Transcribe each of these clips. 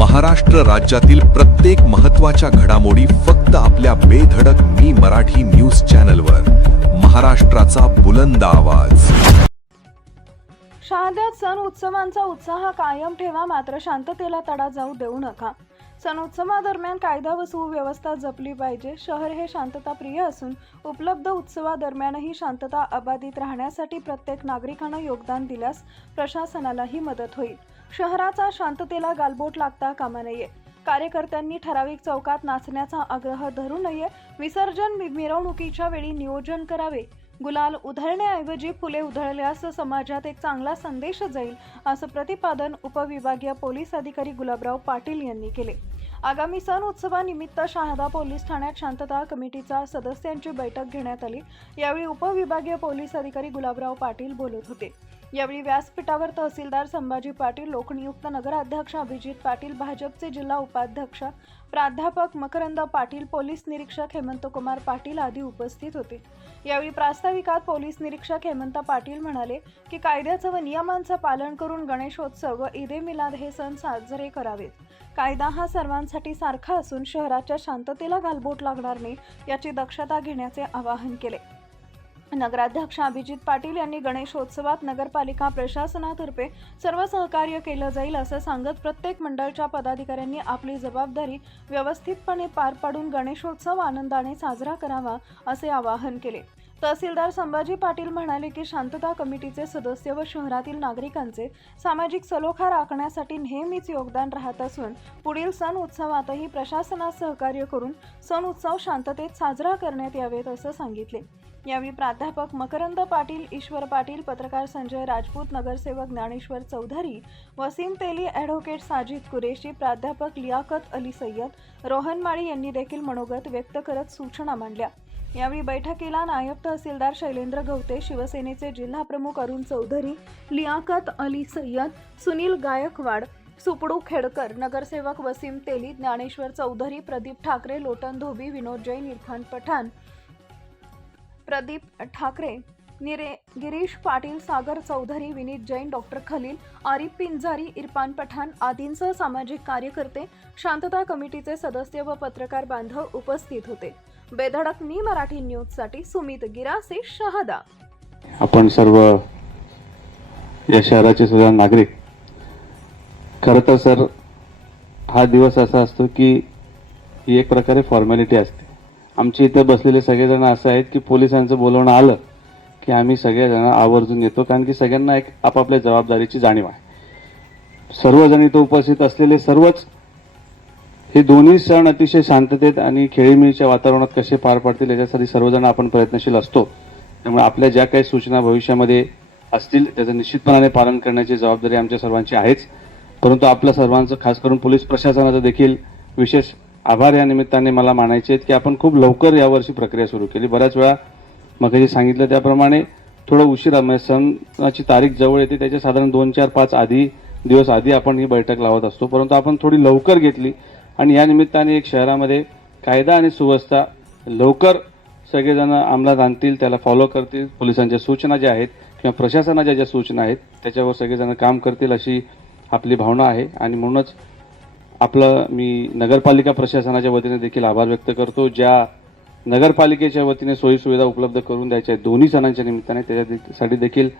महाराष्ट्र राज्यातील प्रत्येक महत्त्वाच्या घडामोडी फक्त आपल्या बेधडक मी मराठी न्यूज चॅनलवर. महाराष्ट्राचा बुलंद आवाज. शहाद्यात सण उत्सवांचा उत्साह कायम ठेवा, मात्र शांततेला तडा जाऊ देऊ नका. सण उत्सवादरम्यान कायदा व सुव्यवस्था जपली पाहिजे. शहर हे शांतताप्रिय असून उपलब्ध उत्सवादरम्यानही शांतता अबाधित राहण्यासाठी प्रत्येक नागरिकानं योगदान दिल्यास प्रशासनालाही मदत होईल. शहराचा शांततेला गालबोट लागता कामा नये. कार्यकर्त्यांनी ठराविक चौकात नाचण्याचा आग्रह धरू नये. विसर्जन मिरवणुकीच्या वेळी नियोजन करावे. गुलाल उधळण्याऐवजी फुले उधळल्यास समाजात एक चांगला संदेश जाईल, असं प्रतिपादन उपविभागीय पोलीस अधिकारी गुलाबराव पाटील यांनी केले. आगामी सण उत्सवानिमित्त शहादा पोलीस ठाण्यात शांतता कमिटीच्या सदस्यांची बैठक घेण्यात आली. यावेळी उपविभागीय पोलीस अधिकारी गुलाबराव पाटील बोलत होते. यावेळी व्यासपीठावर तहसीलदार संभाजी पाटील, लोकनियुक्त नगराध्यक्ष अभिजित पाटील, भाजपचे जिल्हा उपाध्यक्ष प्राध्यापक मकरंद पाटील, पोलीस निरीक्षक हेमंतकुमार पाटील आदी उपस्थित होते. यावेळी प्रास्ताविकात पोलीस निरीक्षक हेमंत पाटील म्हणाले की कायद्याचं व नियमांचं पालन करून गणेशोत्सव व ईद ए मिलाद हे सण साजरे करावेत. कायदा हा सर्वांसाठी सारखा असून शहराच्या शांततेला गालबोट लागणार नाही याची दक्षता घेण्याचे आवाहन केले. नगराध्यक्ष अभिजित पाटील यांनी गणेशोत्सवात नगरपालिका प्रशासनातर्फे सर्व सहकार्य केलं जाईल असं सांगत प्रत्येक मंडळाच्या पदाधिकाऱ्यांनी आपली जबाबदारी व्यवस्थितपणे पार पाडून गणेशोत्सव आनंदाने साजरा करावा असे आवाहन केले. तहसीलदार संभाजी पाटील म्हणाले की शांतता कमिटीचे सदस्य व शहरातील नागरिकांचे सामाजिक सलोखा राखण्यासाठी नेहमीच योगदान राहत असून पुढील सण उत्सवातही प्रशासनास सहकार्य करून सण उत्सव शांततेत साजरा करण्यात यावेत असं सांगितले. यावेळी प्राध्यापक मकरंद पाटील, ईश्वर पाटील, पत्रकार संजय राजपूत, नगरसेवक ज्ञानेश्वर चौधरी, वसीम तेली, ॲडव्होकेट साजिद कुरेशी, प्राध्यापक लियाकत अली सय्यद, रोहन माळी यांनी देखील मनोगत व्यक्त करत सूचना मांडल्या. यावेळी बैठकीला नायब तहसीलदार शैलेंद्र गवते, शिवसेनेचे जिल्हा प्रमुख अरुण चौधरी, लियाकत अली सय्यद, सुनील गायकवाड, सुपडू खेडकर, नगरसेवक वसीम तेली, ज्ञानेश्वर चौधरी, प्रदीप ठाकरे, लोटन धोबी, विनोद जैन, इरफान पठाण, प्रदीप ठाकरे, गिरीश पाटील, सागर चौधरी, विनीत जैन, डॉक्टर खलील, आरिफ पिंजारी, इरफान पठाण आदींसह सामाजिक कार्यकर्ते, शांतता कमिटीचे सदस्य व पत्रकार बांधव उपस्थित होते. बेधडक मी मराठी न्यूजसाठी सुमित गिरासे, शहादा. आपण सर्व या शहराचे सुद्धा नागरिक, खरं तर सर हा दिवस असा असतो की ही एक प्रकारे फॉर्मॅलिटी असते. आमच्या इथं बसलेले सगळेजण असं आहेत की पोलिसांचं बोलवणं आलं की आम्ही सगळेजण आवर्जून येतो, कारण की सगळ्यांना एक आपापल्या जबाबदारीची जाणीव आहे. सर्वजण इथं उपस्थित असलेले सर्वच हे दोन्ही सण अतिशय शांततेत आणि खेळीमेळीच्या वातावरणात कसे पार पडतील याच्यासाठी सर्वजण आपण प्रयत्नशील असतो. त्यामुळे आपल्या ज्या काही सूचना भविष्यामध्ये असतील त्याचं निश्चितपणाने पालन करण्याची जबाबदारी आमच्या सर्वांची आहेच. परंतु आपल्या सर्वांचं, खास करून पोलीस प्रशासनाचं देखील विशेष आभार या निमित्ताने मला मानायचे आहेत की आपण खूप लवकर यावर्षी प्रक्रिया सुरू केली. बऱ्याच वेळा मग जे सांगितलं त्याप्रमाणे थोडं उशिरा, म्हणजे सणाची तारीख जवळ येते त्याच्या साधारण 2, 4, 5 दिवस आधी आपण ही बैठक लावत असतो, परंतु आपण थोडी लवकर घेतली आणि या निमित्ताने एक शहरामध्ये कायदा आणि सुव्यवस्था लवकर सगळेजण अंमलात आणतील, त्याला फॉलो करतील. पोलिसांच्या सूचना ज्या आहेत किंवा प्रशासनाच्या ज्या सूचना आहेत त्याच्यावर सगळेजण काम करतील अशी आपली भावना आहे. आणि म्हणूनच मी नगरपालिका प्रशासनाच्या वतीने देखील आभार व्यक्त करतो. ज्या नगरपालिकेच्या वतीने सोयीसुविधा उपलब्ध करून द्यायच्या आहेत दोन्ही सणांच्या निमित्ताने, त्याच्यासाठी देखील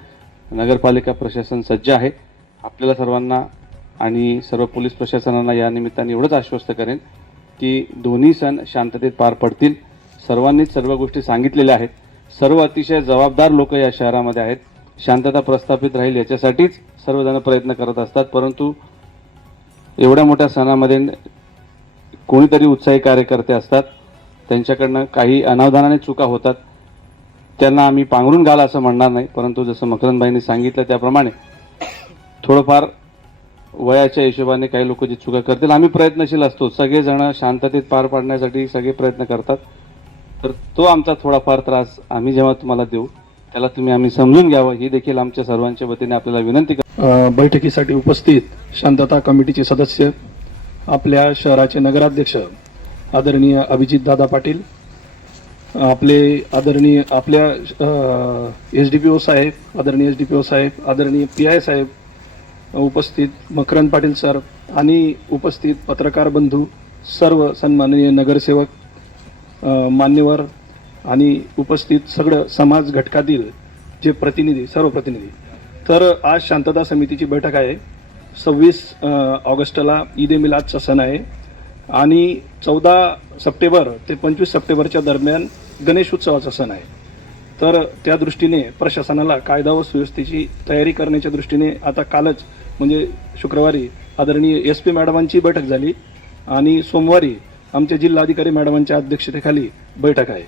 नगरपालिका प्रशासन सज्ज आहे. आपल्याला सर्वांना आणि सर्व पोलीस प्रशासनांना या निमित्ताने एवढंच आश्वस्त करेन की दोन्ही सण शांततेत पार पडतील. सर्वांनीच सर्व गोष्टी सांगितलेल्या आहेत. सर्व अतिशय जबाबदार लोक या शहरामध्ये आहेत. शांतता प्रस्थापित राहील याच्यासाठीच सर्वजण प्रयत्न करत असतात. परंतु एवढ्या मोठ्या सणामध्ये कोणीतरी उत्साही कार्यकर्ते असतात, त्यांच्याकडनं काही अनावधानाने चुका होतात. त्यांना आम्ही पांघरून घाला असं म्हणणार नाही, परंतु जसं मकरंदबाईंनी सांगितलं त्याप्रमाणे थोडंफार वयाच्या हिशोबाने काही लोक जी चुका करतील, आम्ही प्रयत्नशील असतो. सगळेजण शांततेत पार पाडण्यासाठी सगळे प्रयत्न करतात. तर तो आमचा थोडाफार त्रास आम्ही जेव्हा तुम्हाला देऊ त्याला आम्ही समजून घ्यावं ही देखील आमच्या सर्वांच्या वतीने आपल्याला विनंती करतो. बैठकीसाठी उपस्थित शांतता कमिटीचे सदस्य, आपल्या शहराचे नगराध्यक्ष आदरणीय अभिजित दादा पाटील, आपल्या एसडीपीओ साहेब, आदरणीय एसडीपीओ साहेब, आदरणीय पीआय साहेब, उपस्थित मकरंद पाटील सर आणि उपस्थित पत्रकार बंधू, सर्व सन्माननीय नगरसेवक, मान्यवर आणि उपस्थित सगळं समाज घटकातील जे प्रतिनिधी, सर्व प्रतिनिधी. तर आज शांतता समितीची बैठक आहे. 26 ऑगस्टला ईद ए मिलादचा सण आहे आणि 14 सप्टेंबर ते 25 सप्टेंबरच्या दरम्यान गणेश उत्सवाचा सण आहे. तर त्या दृष्टीने प्रशासनाला कायदा व सुव्यवस्थेची तयारी करण्याच्या दृष्टीने आता कालच म्हणजे शुक्रवारी आदरणीय SP मॅडमांची बैठक झाली आणि सोमवारी आमच्या जिल्हाधिकारी मॅडमांच्या अध्यक्षतेखाली बैठक आहे.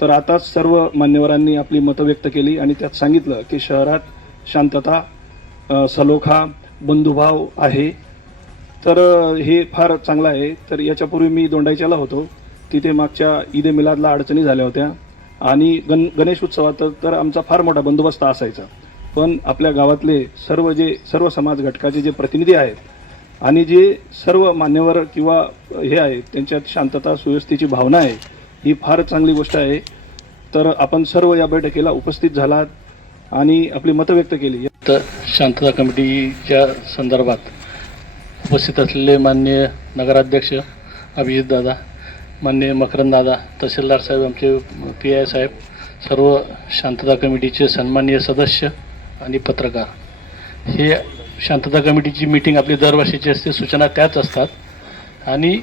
तर आता सर्व मान्यवरांनी आपली मतं व्यक्त केली आणि त्यात सांगितलं की शहरात शांतता, सलोखा, बंधुभाव आहे. तर हे फार चांगलं आहे. तर याच्यापूर्वी मी दोंडाईच्याला होतो, तिथे मागच्या ईद ए मिलादला अडचणी झाल्या होत्या आणि गणेश उत्सवात तर आमचा फार मोठा बंदोबस्त असायचा. पण आपल्या गावातले सर्व समाज घटकाचे जे प्रतिनिधी आहेत आणि जे सर्व मान्यवर किंवा हे आहेत त्यांच्यात शांतता सुव्यवस्थेची भावना आहे, ही फार चांगली गोष्ट आहे. तर आपण सर्व या बैठकीला उपस्थित झालात आणि आपली मतं व्यक्त केली. तर शांतता कमिटीच्या संदर्भात उपस्थित असलेले माननीय नगराध्यक्ष अभिजित दादा, माननीय मकरंद दादा, तहसीलदार साहेब, आमचे PI साहेब, सर्व शांतता कमिटीचे सन्माननीय सदस्य आणि पत्रकार, हे शांतता कमिटीची मीटिंग आपली दरवर्षीची असते. सूचना त्याच असतात आणि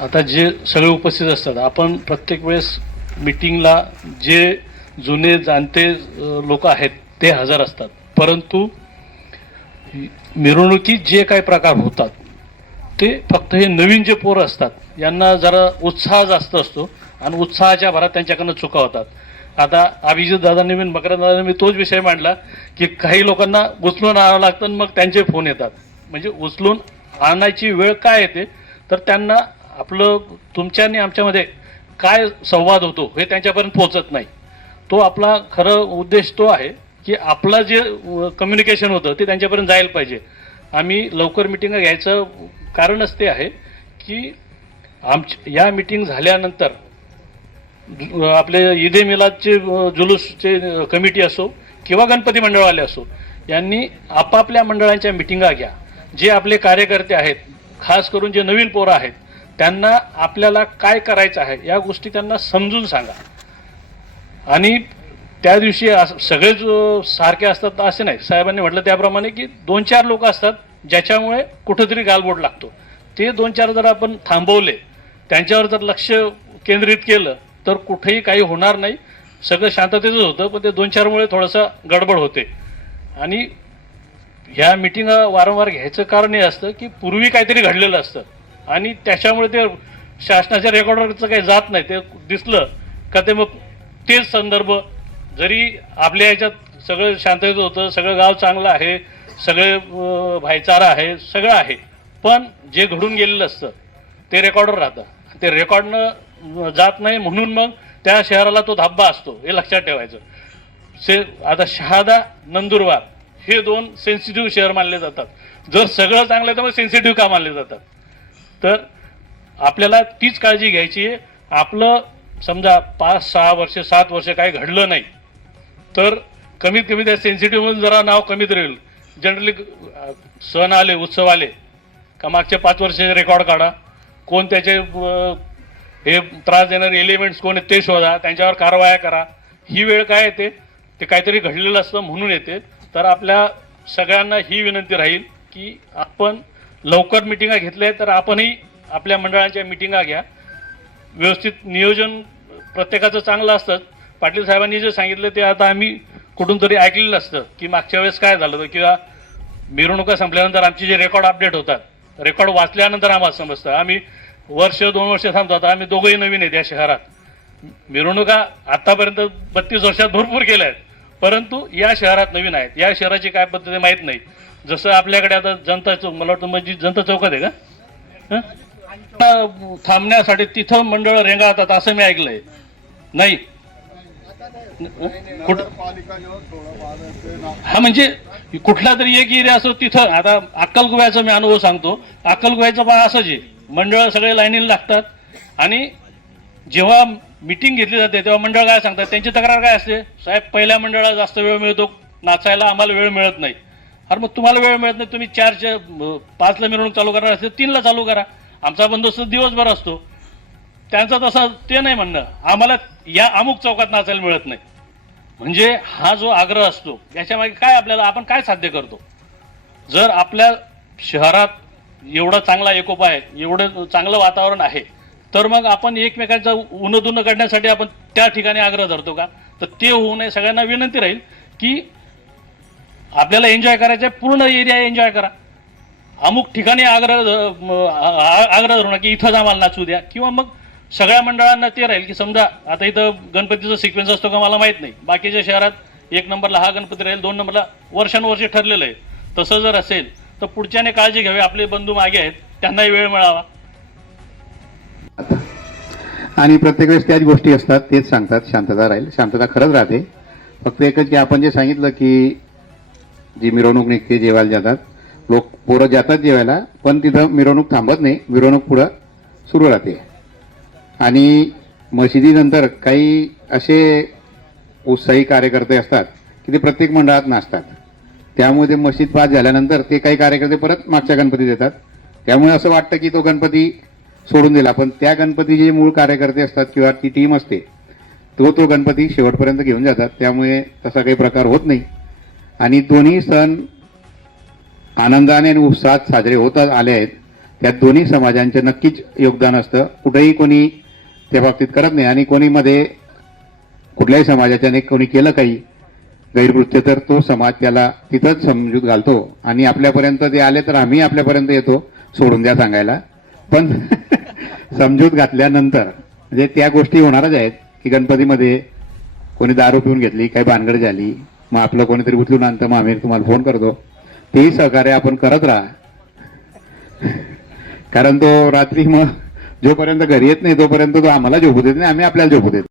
आता जे सगळे उपस्थित असतात, आपण प्रत्येक वेळेस मीटिंगला जे जुने जाणते लोक आहेत ते हजर असतात, परंतु मिरवणुकीत जे काही प्रकार होतात ते फक्त हे नवीन जे पोरं असतात यांना जरा उत्साह जास्त असतो आणि उत्साहाच्या भरात त्यांच्याकडनं चुका होतात. आता अभिजित दादांनी मी मकरंद दादांनी मी तोच विषय मांडला की काही लोकांना उचलून आणावं लागतं आणि मग त्यांचे फोन येतात. म्हणजे उचलून आणायची वेळ काय येते तर त्यांना आपलं तुमच्या आणि आमच्यामध्ये काय संवाद होतो हे त्यांच्यापर्यंत पोहोचत नाही. तो आपला खरं उद्देश तो आहे की आपलं जे कम्युनिकेशन होतं ते त्यांच्यापर्यंत जायला पाहिजे. आम्ही लवकर मिटिंग घ्यायचं कारणच ते आहे की या मिटिंग झाल्यानंतर आपले ईद ए मिलादचे जुलूसचे कमिटी असो किंवा गणपती मंडळवाले असो, यांनी आपापल्या मंडळांच्या मिटिंगा घ्या. जे आपले कार्यकर्ते आहेत, खास करून जे नवीन पोरं आहेत, त्यांना आपल्याला काय करायचं आहे या गोष्टी त्यांना समजून सांगा. आणि त्या दिवशी सगळेच सारखे असतात असे नाही. साहेबांनी म्हटलं त्याप्रमाणे की 2-4 लोक असतात ज्याच्यामुळे कुठंतरी गालबोट लागतो. ते 2-4 जर आपण थांबवले, त्यांच्यावर जर लक्ष केंद्रित केलं तर कुठेही काही होणार नाही, सगळं शांततेचंच होतं. पण ते 2-4मुळे थोडंसं गडबड होते. आणि ह्या मिटिंगा वारंवार घ्यायचं कारण हे असतं की पूर्वी काहीतरी घडलेलं असतं आणि त्याच्यामुळे ते शासनाच्या रेकॉर्डवरचं काही जात नाही. ते दिसलं का ते मग तेच संदर्भ, जरी आपल्या ह्याच्यात सगळं शांततेचं होतं, सगळं गाव चांगलं आहे, सगळे भाईचारा आहे, सगळं आहे, पण जे घडून गेलेलं असतं ते रेकॉर्डवर राहतं. ते रेकॉर्डनं जात नाही म्हणून मग त्या शहराला तो धब्बा असतो, हे लक्षात ठेवायचं. आता शहादा, नंदुरबार हे 2 सेन्सिटिव्ह शहर मानले जातात. जर सगळं चांगलं आहे तर मग सेन्सिटिव्ह का मानले जातात? तर आपल्याला तीच काळजी घ्यायची आहे. आपलं समजा 5-6 वर्ष 7 वर्ष काही घडलं नाही तर कमीत कमी त्या सेन्सिटिव्हमधून जरा नाव कमीत राहील. जनरली सण आले, उत्सव आले का मागच्या 5 वर्षाचे रेकॉर्ड काढा, कोण त्याचे हे त्रास देणारे एलिमेंट्स कोण आहेत ते शोधा, त्यांच्यावर कारवाया करा. ही वेळ काय येते ते काहीतरी घडलेलं असतं म्हणून येते. तर आपल्या सगळ्यांना ही विनंती राहील की आपण लवकर मिटिंगा घेतल्या तर आपणही आपल्या मंडळांच्या मिटिंगा घ्या. व्यवस्थित नियोजन प्रत्येकाचं चांगलं असतं. पाटील साहेबांनी जे सांगितलं ते आता आम्ही कुठून तरी ऐकलेलं असतं की मागच्या वेळेस काय झालं होतं किंवा मिरवणुका संपल्यानंतर आमचे जे रेकॉर्ड अपडेट होतात, रेकॉर्ड वाचल्यानंतर आम्हाला समजतं. आम्ही 1-2 वर्ष थांबतो. आता आम्ही दोघंही नवीन आहेत या शहरात. मिरवणुका आतापर्यंत 32 वर्षात भरपूर केल्या आहेत, परंतु या शहरात नवीन आहेत. या शहराची काय पद्धती माहीत नाही. जसं आपल्याकडे आता जनता चौक, मला वाटतं म्हणजे जनता चौकात आहे का थांबण्यासाठी तिथं मंडळ रेंगाळतात असं मी ऐकलंय. नाही हा म्हणजे कुठला तरी एक एरिया असो तिथं. आता अक्कलकुव्याचा मी अनुभव सांगतो. अक्कलकुव्याचं पहा असंच आहे, मंडळ सगळे लाईनीला लागतात आणि जेव्हा मिटिंग घेतली जाते तेव्हा मंडळ काय सांगतात, त्यांची तक्रार काय असते, साहेब पहिल्या मंडळाला जास्त वेळ मिळतो नाचायला, आम्हाला वेळ मिळत नाही. अरे मग तुम्हाला वेळ मिळत नाही, तुम्ही 5ला मिरवणूक चालू करणार असेल 3ला चालू करा. आमचा बंदोबस्त दिवसभर असतो. त्यांचं तसं ते नाही म्हणणं, आम्हाला या अमुक चौकात नाचायला मिळत नाही. म्हणजे हा जो आग्रह असतो याच्यामागे काय आपण काय साध्य करतो? जर आपल्या शहरात एवढा चांगला एकोपा आहे, एवढं चांगलं वातावरण आहे, तर मग आपण एकमेकांचा उन्नदुन्न करण्यासाठी आपण त्या ठिकाणी आग्रह धरतो का? तर ते होऊ नये. सगळ्यांना विनंती राहील की आपल्याला एन्जॉय करायचं, पूर्ण एरिया एन्जॉय करा. अमुक ठिकाणी आग्रह धरू नका की इथंच आम्हाला नाचू द्या. किंवा मग सगळ्या मंडळांना ते राहील की समजा आता इथं गणपतीचा सिक्वेन्स असतो का मला माहीत नाही, बाकीच्या शहरात 1 नंबरला हा गणपती राहील, 2 नंबरला वर्षानुवर्षे ठरलेलं आहे. तसं जर असेल तर पुढच्याने काळजी घ्यावी. आपले बंधू मागे आहेत, त्यांनाही वेळ मिळावा. आणि प्रत्येक वेळेस त्याच गोष्टी असतात, तेच सांगतात शांतता राहील. शांतता खरंच राहते. फक्त एकच की आपण जे सांगितलं की जी मिरवणूक निघते, जेवायला जातात लोक, पोरं जातात जेवायला, पण तिथं मिरवणूक थांबत नाही, मिरवणूक पुढं सुरू राहते. आणि मशिदीनंतर काही असे उत्साही कार्यकर्ते असतात की ते प्रत्येक मंडळात नाचतात. त्यामुळे ते मशीद पास झाल्यानंतर ते काही कार्यकर्ते परत मागच्या गणपतीत येतात. त्यामुळे असं वाटतं की तो गणपती सोडून दिला, पण त्या गणपतीचे मूळ कार्यकर्ते असतात किंवा ती टीम असते, तो गणपती शेवटपर्यंत घेऊन जातात. त्यामुळे तसा काही प्रकार होत नाही. आणि दोन्ही सण आनंदाने आणि उत्साहात साजरे होत आले आहेत. त्यात दोन्ही समाजांचे नक्कीच योगदान असतं. कुठेही कोणी त्या बाबतीत करत नाही. आणि कोणी मध्ये कुठल्याही समाजाच्याने कोणी केलं काही गैरकृत्य तर तो समाज त्याला तिथंच समजूत घालतो. आणि आपल्यापर्यंत ते आले तर आम्ही आपल्यापर्यंत येतो सोडून द्या सांगायला. पण समजूत घातल्यानंतर म्हणजे त्या गोष्टी होणारच आहेत की गणपतीमध्ये कोणी दारू पिऊन घेतली, काही भानगड झाली, मग आपलं कोणीतरी उचलून आणतं, मग आम्ही तुम्हाला फोन करतो. तेही सहकार्य आपण करत राहा. कारण तो रात्री मग जोपर्यंत घरी येत नाही तोपर्यंत तो आम्हाला झोपू देत नाही, आम्ही आपल्याला झोपू देत.